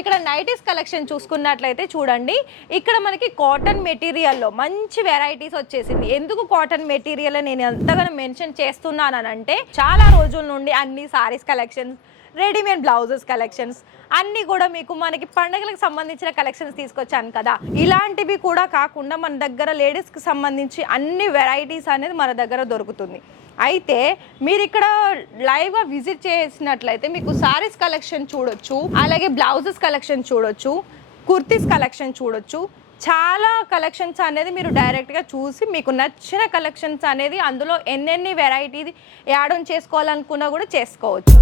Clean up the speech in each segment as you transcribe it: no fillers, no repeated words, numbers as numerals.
ఇక్కడ nighties collection చూసుకున్నట్లయితే చూడండి, ఇక్కడ మనకి కాటన్ మెటీరియల్లో మంచి వెరైటీస్ వచ్చేసింది. ఎందుకు కాటన్ మెటీరియల్ నేను ఎంతగానో మెన్షన్ చేస్తున్నానంటే, చాలా రోజుల నుండి అన్ని saris collections, readymade blouses collections అన్నీ కూడా మీకు మనకి పండుగలకు సంబంధించిన కలెక్షన్స్ తీసుకొచ్చాను కదా. ఇలాంటివి కూడా కాకుండా మన దగ్గర లేడీస్కి సంబంధించి అన్ని వెరైటీస్ అనేది మన దగ్గర దొరుకుతుంది. అయితే మీరు ఇక్కడ లైవ్గా విజిట్ చేసినట్లయితే మీకు సారీస్ కలెక్షన్ చూడొచ్చు, అలాగే బ్లౌజెస్ కలెక్షన్ చూడొచ్చు, కుర్తీస్ కలెక్షన్ చూడొచ్చు. చాలా కలెక్షన్స్ అనేది మీరు డైరెక్ట్గా చూసి మీకు నచ్చిన కలెక్షన్స్ అనేది అందులో ఎన్నెన్ని వెరైటీ యాడ్ ఆన్ చేసుకోవాలనుకున్నా కూడా చేసుకోవచ్చు.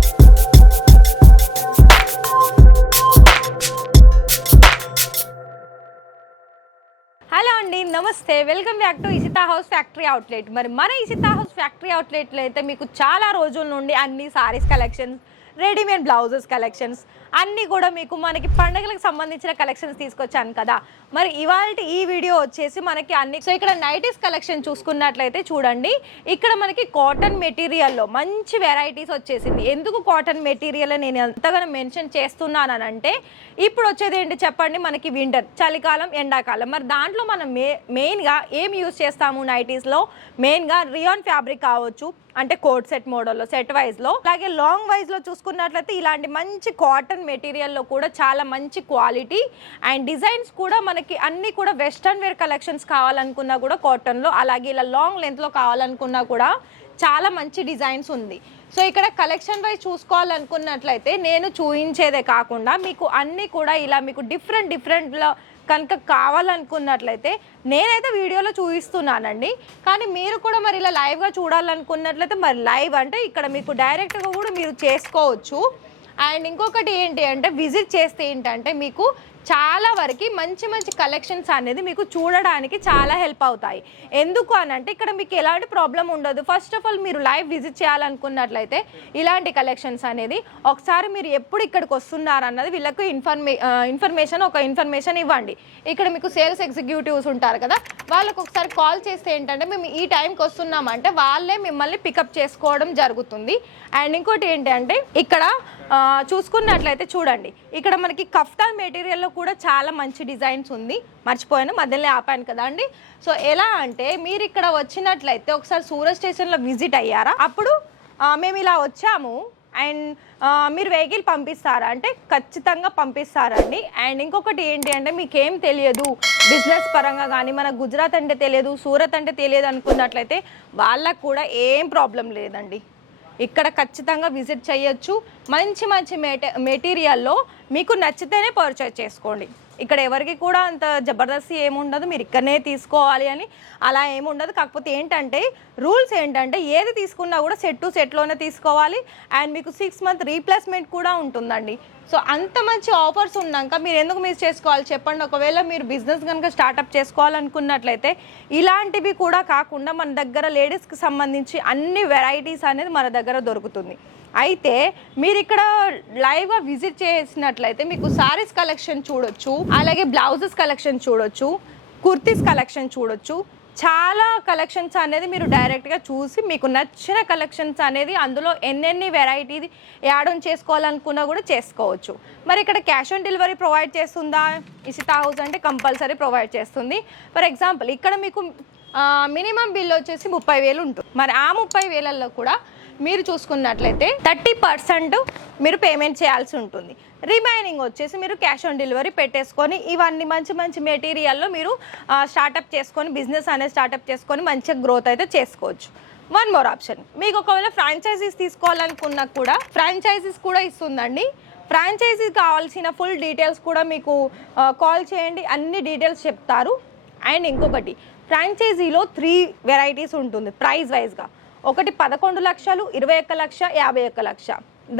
హలో అండి, నమస్తే, welcome back to Ishita house factory outlet. మరి మన ఇషితా హౌస్ ఫ్యాక్టరీ అవుట్లెట్లో అయితే మీకు చాలా రోజుల నుండి అన్ని saris collections, readymade blouses collections అన్నీ కూడా మీకు మనకి పండుగలకు సంబంధించిన కలెక్షన్స్ తీసుకొచ్చాను కదా. మరి ఇవాళ ఈ వీడియో వచ్చేసి మనకి అన్ని ఇక్కడ నైటీస్ కలెక్షన్ చూసుకున్నట్లయితే చూడండి, ఇక్కడ మనకి కాటన్ మెటీరియల్లో మంచి వెరైటీస్ వచ్చేసింది. ఎందుకు కాటన్ మెటీరియల్ నేను ఎంతగానో మెన్షన్ చేస్తున్నానంటే, ఇప్పుడు వచ్చేది ఏంటి చెప్పండి, మనకి వింటర్, చలికాలం, ఎండాకాలం. మరి దాంట్లో మనం మెయిన్గా ఏం యూజ్ చేస్తాము నైటీస్లో? మెయిన్గా రియాన్ ఫ్యాబ్రిక్ కావచ్చు, అంటే కోట్ సెట్ మోడల్లో, సెట్ వైజ్లో, అలాగే లాంగ్ వైజ్లో చూసుకున్నట్లయితే ఇలాంటి మంచి కాటన్ మెటీరియల్లో కూడా చాలా మంచి క్వాలిటీ అండ్ డిజైన్స్ కూడా మనకి అన్నీ కూడా వెస్ట్రన్ వేర్ కలెక్షన్స్ కావాలనుకున్నా కూడా కాటన్లో, అలాగే ఇలా లాంగ్ లెంత్లో కావాలనుకున్నా కూడా చాలా మంచి డిజైన్స్ ఉంది. సో ఇక్కడ కలెక్షన్ వైజ్ చూసుకోవాలనుకున్నట్లయితే నేను చూపించేదే కాకుండా మీకు అన్నీ కూడా ఇలా మీకు డిఫరెంట్లో కనుక కావాలనుకున్నట్లయితే నేనైతే వీడియోలో చూపిస్తున్నానండి. కానీ మీరు కూడా మరి ఇలా లైవ్గా చూడాలనుకున్నట్లయితే మరి లైవ్ అంటే ఇక్కడ మీకు డైరెక్ట్గా కూడా మీరు చేసుకోవచ్చు. అండ్ ఇంకొకటి ఏంటి అంటే, విజిట్ చేస్తే ఏంటంటే మీకు చాలా వరకు మంచి కలెక్షన్స్ అనేది మీకు చూడడానికి చాలా హెల్ప్ అవుతాయి. ఎందుకు అని అంటే ఇక్కడ మీకు ఎలాంటి ప్రాబ్లం ఉండదు. ఫస్ట్ ఆఫ్ ఆల్ మీరు లైవ్ విజిట్ చేయాలనుకున్నట్లయితే ఇలాంటి కలెక్షన్స్ అనేది ఒకసారి మీరు ఎప్పుడు ఇక్కడికి వస్తున్నారన్నది వీళ్ళకు ఇన్ఫర్మేషన్ ఇవ్వండి. ఇక్కడ మీకు సేల్స్ ఎగ్జిక్యూటివ్స్ ఉంటారు కదా, వాళ్ళకు ఒకసారి కాల్ చేస్తే ఏంటంటే మేము ఈ టైంకి వస్తున్నామంటే వాళ్ళే మిమ్మల్ని పికప్ చేసుకోవడం జరుగుతుంది. అండ్ ఇంకోటి ఏంటంటే ఇక్కడ చూసుకున్నట్లయితే చూడండి, ఇక్కడ మనకి కఫ్తాన్ మెటీరియల్లో కూడా చాలా మంచి డిజైన్స్ ఉంది. మర్చిపోయాను, మధ్యలో ఆపాను కదా అండి. సో ఎలా అంటే మీరు ఇక్కడ వచ్చినట్లయితే ఒకసారి సూరత్ స్టేషన్లో విజిట్ అయ్యారా, అప్పుడు మేము ఇలా వచ్చాము అండ్ మీరు వెహికల్ పంపిస్తారా అంటే ఖచ్చితంగా పంపిస్తారండి. అండ్ ఇంకొకటి ఏంటి అంటే మీకేం తెలియదు బిజినెస్ పరంగా కానీ, మన గుజరాత్ అంటే తెలియదు, సూరత్ అంటే తెలియదు అనుకున్నట్లయితే వాళ్ళకు కూడా ఏం ప్రాబ్లం లేదండి. ఇక్కడ ఖచ్చితంగా విజిట్ చేయొచ్చు. మంచి మెటీరియల్లో మీకు నచ్చితేనే పర్చేజ్ చేసుకోండి. ఇక్కడ ఎవరికి కూడా అంత జబర్దస్తి ఏముండదు, మీరు ఇక్కడనే తీసుకోవాలి అని అలా ఏముండదు. కాకపోతే ఏంటంటే రూల్స్ ఏంటంటే ఏది తీసుకున్నా కూడా సెట్లోనే తీసుకోవాలి. అండ్ మీకు 6 month రీప్లేస్మెంట్ కూడా ఉంటుందండి. సో అంత మంచి ఆఫర్స్ ఉన్నాక మీరు ఎందుకు మిస్ చేసుకోవాలి చెప్పండి. ఒకవేళ మీరు బిజినెస్ కనుక స్టార్ట్అప్ చేసుకోవాలనుకున్నట్లయితే ఇలాంటివి కూడా కాకుండా మన దగ్గర లేడీస్కి సంబంధించి అన్ని వెరైటీస్ అనేది మన దగ్గర దొరుకుతుంది. అయితే మీరు ఇక్కడ లైవ్గా విజిట్ చేసినట్లయితే మీకు సారీస్ కలెక్షన్ చూడొచ్చు, అలాగే బ్లౌజెస్ కలెక్షన్ చూడొచ్చు, కుర్తీస్ కలెక్షన్ చూడొచ్చు. చాలా కలెక్షన్స్ అనేది మీరు డైరెక్ట్గా చూసి మీకు నచ్చిన కలెక్షన్స్ అనేది అందులో ఎన్నెన్ని వెరైటీ యాడ్ ఆన్ చేసుకోవాలనుకున్నా కూడా చేసుకోవచ్చు. మరి ఇక్కడ క్యాష్ ఆన్ డెలివరీ ప్రొవైడ్ చేస్తుందా ఇషితా హౌస్ అంటే కంపల్సరీ ప్రొవైడ్ చేస్తుంది. ఫర్ ఎగ్జాంపుల్ ఇక్కడ మీకు మినిమం బిల్ వచ్చేసి 30,000 ఉంటుంది. మరి ఆ 30,000లో కూడా మీరు చూసుకున్నట్లయితే 30% మీరు పేమెంట్ చేయాల్సి ఉంటుంది. రిమైనింగ్ వచ్చేసి మీరు క్యాష్ ఆన్ డెలివరీ పెట్టేసుకొని ఇవన్నీ మంచి మెటీరియల్లో మీరు స్టార్టప్ చేసుకొని బిజినెస్ అనేది స్టార్టప్ చేసుకొని మంచిగా గ్రోత్ అయితే చేసుకోవచ్చు. వన్ మోర్ ఆప్షన్, మీకు ఒకవేళ ఫ్రాంచైజీస్ తీసుకోవాలనుకున్నా కూడా ఫ్రాంచైజీస్ కూడా ఇస్తుందండి. ఫ్రాంచైజీ కావాల్సిన ఫుల్ డీటెయిల్స్ కూడా మీకు కాల్ చేయండి, అన్ని డీటెయిల్స్ చెప్తారు. అండ్ ఇంకొకటి, ఫ్రాంచైజీలో 3 వెరైటీస్ ఉంటుంది ప్రైస్ వైజ్గా. ఒకటి 11 లక్షలు, 21 లక్ష, 51 లక్ష.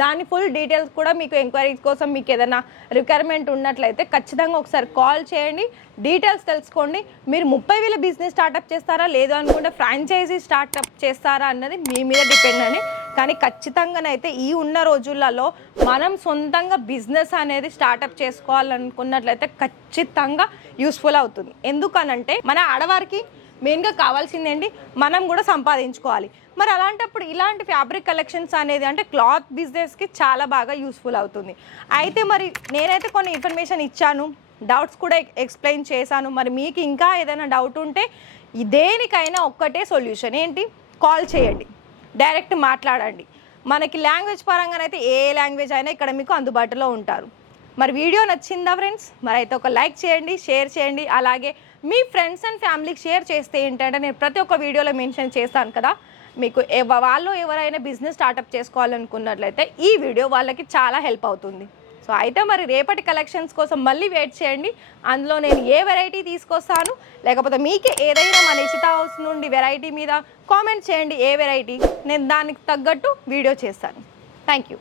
దాని ఫుల్ డీటెయిల్స్ కూడా మీకు ఎంక్వైరీస్ కోసం మీకు ఏదైనా రిక్వైర్మెంట్ ఉన్నట్లయితే ఖచ్చితంగా ఒకసారి కాల్ చేయండి, డీటెయిల్స్ తెలుసుకోండి. మీరు 30,000 బిజినెస్ స్టార్ట్అప్ చేస్తారా లేదు అనుకుంటే ఫ్రాంచైజీ స్టార్ట్అప్ చేస్తారా అన్నది మీ మీద డిపెండ్ అని. కానీ ఖచ్చితంగానైతే ఈ ఉన్న రోజులలో మనం సొంతంగా బిజినెస్ అనేది స్టార్ట్అప్ చేసుకోవాలనుకున్నట్లయితే ఖచ్చితంగా యూస్ఫుల్ అవుతుంది. ఎందుకనంటే మన ఆడవారికి మెయిన్గా కావాల్సింది ఏంటి, మనం కూడా సంపాదించుకోవాలి. మరి అలాంటప్పుడు ఇలాంటి ఫ్యాబ్రిక్ కలెక్షన్స్ అనేది అంటే క్లాత్ బిజినెస్కి చాలా బాగా యూస్ఫుల్ అవుతుంది. అయితే మరి నేనైతే కొన్ని ఇన్ఫర్మేషన్ ఇచ్చాను, డౌట్స్ కూడా ఎక్స్ప్లెయిన్ చేశాను. మరి మీకు ఇంకా ఏదైనా డౌట్ ఉంటే దేనికైనా ఒక్కటే సొల్యూషన్ ఏంటి, కాల్ చేయండి, డైరెక్ట్ మాట్లాడండి. మనకి లాంగ్వేజ్ పరంగానైతే ఏ లాంగ్వేజ్ అయినా ఇక్కడ మీకు అందుబాటులో ఉంటారు. మరి వీడియో నచ్చిందా ఫ్రెండ్స్? మరి అయితే ఒక లైక్ చేయండి, షేర్ చేయండి. అలాగే మీ ఫ్రెండ్స్ అండ్ ఫ్యామిలీకి షేర్ చేస్తే ఏంటంటే నేను ప్రతి ఒక్క వీడియోలో మెన్షన్ చేస్తాను కదా, మీకు వాళ్ళు ఎవరైనా బిజినెస్ స్టార్టప్ చేసుకోవాలనుకున్నట్లయితే ఈ వీడియో వాళ్ళకి చాలా హెల్ప్ అవుతుంది. సో అయితే మరి రేపటి కలెక్షన్స్ కోసం మళ్ళీ వెయిట్ చేయండి. అందులో నేను ఏ వెరైటీ తీసుకొస్తాను, లేకపోతే మీకే ఏదైనా మన ఇషితా హౌస్ నుండి వెరైటీ మీద కామెంట్ చేయండి ఏ వెరైటీ, నేను దానికి తగ్గట్టు వీడియో చేస్తాను. Thank you.